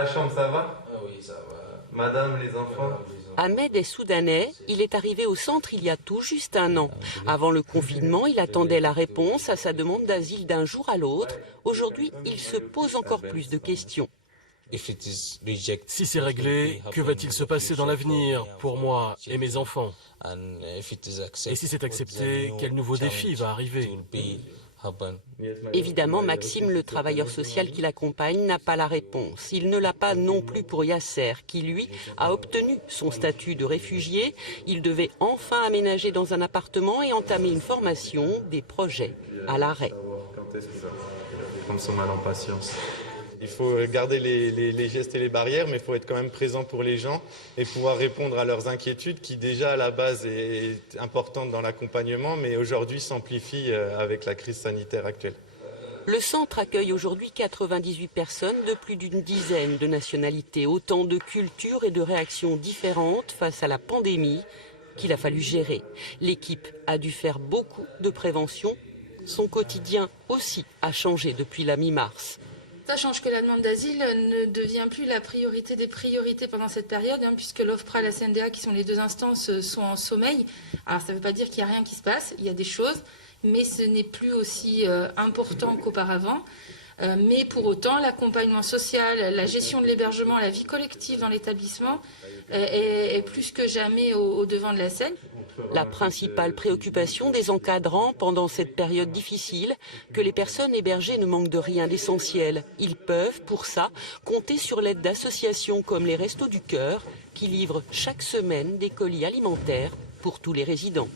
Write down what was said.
La chambre, ça va? Ah oui, ça va. Madame, les enfants? Ahmed est soudanais, il est arrivé au centre il y a tout juste un an. Avant le confinement, il attendait la réponse à sa demande d'asile d'un jour à l'autre. Aujourd'hui, il se pose encore plus de questions. Si c'est réglé, que va-t-il se passer dans l'avenir pour moi et mes enfants? Et si c'est accepté, quel nouveau défi va arriver? Évidemment, Maxime, le travailleur social qui l'accompagne, n'a pas la réponse. Il ne l'a pas non plus pour Yasser, qui lui a obtenu son statut de réfugié. Il devait enfin aménager dans un appartement et entamer une formation, des projets à l'arrêt. Quand est-ce qu'il va prendre son mal en patience? Il faut garder les gestes et les barrières, mais il faut être quand même présent pour les gens et pouvoir répondre à leurs inquiétudes qui déjà à la base est importante dans l'accompagnement, mais aujourd'hui s'amplifie avec la crise sanitaire actuelle. Le centre accueille aujourd'hui 98 personnes de plus d'une dizaine de nationalités, autant de cultures et de réactions différentes face à la pandémie qu'il a fallu gérer. L'équipe a dû faire beaucoup de prévention. Son quotidien aussi a changé depuis la mi-mars. Ça change que la demande d'asile ne devient plus la priorité des priorités pendant cette période, puisque l'OFPRA et la CNDA, qui sont les deux instances, sont en sommeil. Alors ça ne veut pas dire qu'il n'y a rien qui se passe, il y a des choses, mais ce n'est plus aussi important qu'auparavant. Mais pour autant, l'accompagnement social, la gestion de l'hébergement, la vie collective dans l'établissement est plus que jamais au devant de la scène. La principale préoccupation des encadrants pendant cette période difficile, que les personnes hébergées ne manquent de rien d'essentiel. Ils peuvent, pour ça, compter sur l'aide d'associations comme les Restos du Cœur, qui livrent chaque semaine des colis alimentaires pour tous les résidents.